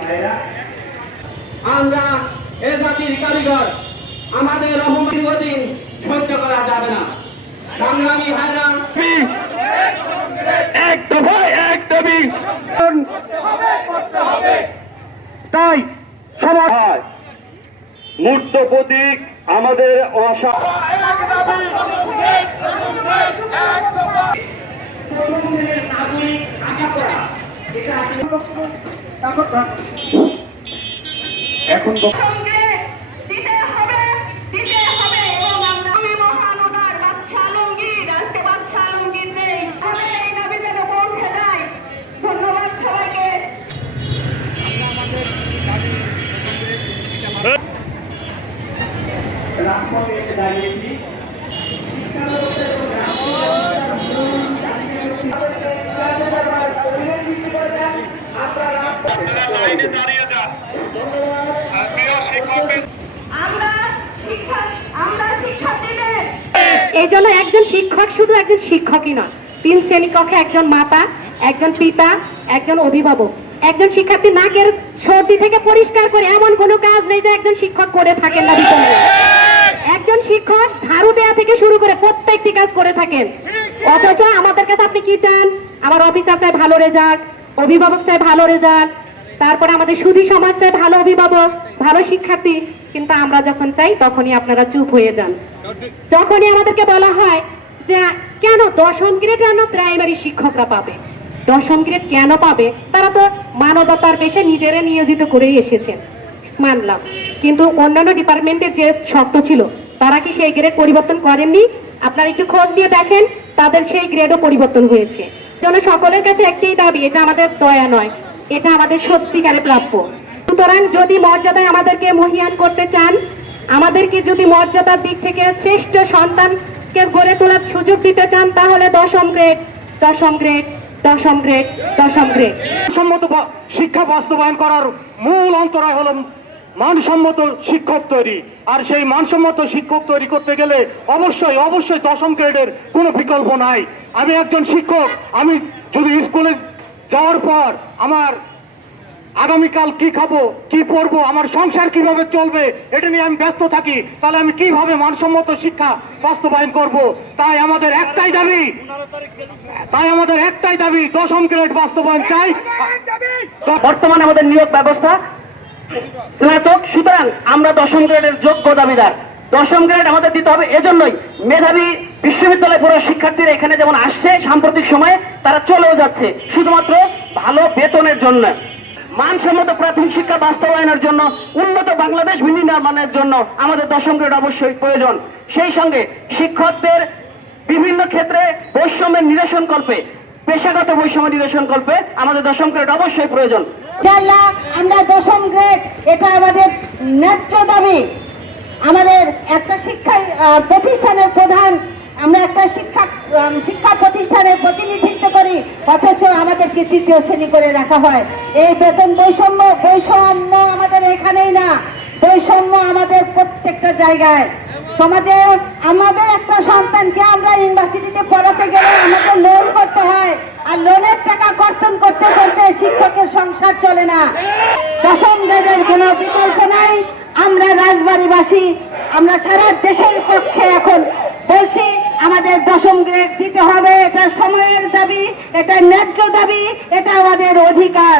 ভাইয়েরা আমরা এ জাতির কারিগর আমাদের অপমান দিন সহ্য করা যাবে না। সংগ্রামী ভাইরা এক দফা এক দাবি। তাই সমাজ হয় মূর্ত প্রতীক আমাদের অসা নাগরিক আশা করা। এখন তো সঙ্গে দিতে হবে দিতে হবে এবং আমরা আমি মহানদার বাদশা আলমগীর আজকে বাদশা আলমগীর নেই আমাদের এই দাবি যেন পৌঁছে যায় ধন্যবাদ সবাইকে রাজপথে এসে দাঁড়িয়েছি আমরা শিক্ষা আমরা শিক্ষার্থীদের এই জন্য একজন শিক্ষক শুধু একজন শিক্ষকই নয়। তিন শ্রেণি কক্ষে একজন মাতা, একজন পিতা, একজন অভিভাবক। একজন শিক্ষার্থী নাকের সর্দি থেকে পরিষ্কার করে এমন কোনো কাজ নেই যে একজন শিক্ষক করে থাকেন না একজন শিক্ষক ঝাড়ু দেওয়া থেকে শুরু করে প্রত্যেকটি কাজ করে থাকেন। অথচ আমাদের কাছে আপনি কি চান? আমার অফিসার চাই ভালো রেজাল্ট অভিভাবক চাই ভালো রেজাল্ট তারপরে আমাদের সুধী সমাজ চায় ভালো অভিভাবক, ভালো শিক্ষার্থী। কিন্তু আমরা যখন চাই, তখনই আপনারা চুপ হয়ে যান। যখনই আমাদেরকে বলা হয় যে, কেন দশম গ্রেড কেন প্রাইমারি শিক্ষকরা পাবে? দশম গ্রেড কেন পাবে? তারা তো মানবতার পেশে নিজেরা নিয়োজিত করেই এসেছেন। মানলাম। কিন্তু অন্যান্য ডিপার্টমেন্টের যে শর্ত ছিল, তারা কি সেই গ্রেড পরিবর্তন করেননি? আপনারা একটু খোঁজ দিয়ে দেখেন, তাদের সেই গ্রেডও পরিবর্তন হয়েছে। যেন সকলের কাছে একটাই দাবি, এটা আমাদের দয়া নয়। এটা আমাদের সত্যিকারে প্রাপ্য। সুতরাং যদি মর্যাদায় আমাদেরকে মহিয়ান করতে চান, আমাদেরকে যদি মর্যাদার দিক থেকে শ্রেষ্ঠ সন্তানকে গড়ে তোলার সুযোগ দিতে চান, তাহলে দশম গ্রেড দশম গ্রেড দশম গ্রেড দশম গ্রেড মানসম্মত বা- শিক্ষা বাস্তবায়ন করার মূল অন্তরায় হলো মানসম্মত শিক্ষক তৈরি। আর সেই মানসম্মত শিক্ষক তৈরি করতে গেলে অবশ্যই অবশ্যই দশম গ্রেডের কোনো বিকল্প নাই। আমি একজন শিক্ষক, আমি যদি স্কুলে যাওয়ার পর আমার আগামীকাল কি খাব, কি পরবো, আমার সংসার কীভাবে চলবে, এটা নিয়ে আমি ব্যস্ত থাকি, তাহলে আমি কীভাবে মানসম্মত শিক্ষা বাস্তবায়ন করব? তাই আমাদের একটাই দাবি। তাই আমাদের একটাই দাবি, দশম গ্রেড বাস্তবায়ন চাই। বর্তমানে আমাদের নিয়োগ ব্যবস্থা স্নাতক, সুতরাং আমরা দশম গ্রেডের যোগ্য দাবিদার। দশম গ্রেড আমাদের দিতে হবে। এজন্যই মেধাবী বিশ্ববিদ্যালয় পড়ুয়া শিক্ষার্থীরা এখানে যেমন আসছে, সাম্প্রতিক সময়ে তারা চলেও যাচ্ছে, শুধুমাত্র ভালো বেতনের জন্য। মানসম্মত প্রাথমিক শিক্ষা বাস্তবায়নের জন্য, উন্নত বাংলাদেশ বিনির্মাণের জন্য আমাদের দশম গ্রেড অবশ্যই প্রয়োজন। সেই সঙ্গে শিক্ষকদের বিভিন্ন ক্ষেত্রে বৈষম্যের নিরসন কল্পে, পেশাগত বৈষম্য নিরসন কল্পে আমাদের দশম গ্রেড অবশ্যই প্রয়োজন। আমরা দশম গ্রেড এটা আমাদের ন্যায্য দাবি। আমাদের একটা শিক্ষা প্রতিষ্ঠানের প্রধান, আমরা একটা শিক্ষা শিক্ষা প্রতিষ্ঠানের প্রতিনিধিত্ব করি, অথচ আমাদেরকে তৃতীয় শ্রেণি করে রাখা হয়। এই বেতন বৈষম্য বৈষম্য আমাদের এখানেই না। বৈষম্য আমাদের প্রত্যেকটা জায়গায়। সমাজে আমাদের একটা সন্তানকে আমরা ইউনিভার্সিটিতে পড়াতে গেলে আমাদের লোন করতে হয়, আর লোনের টাকা কর্তন করতে করতে শিক্ষকের সংসার চলে না। দশম গ্রেডের কোনো বিকল্প নাই। আমরা রাজবাড়িবাসী, আমরা সারা দেশের পক্ষে এখন বলছি, আমাদের দশম গ্রেড দিতে হবে, এটা সময়ের দাবি, এটা ন্যায্য দাবি, এটা আমাদের অধিকার।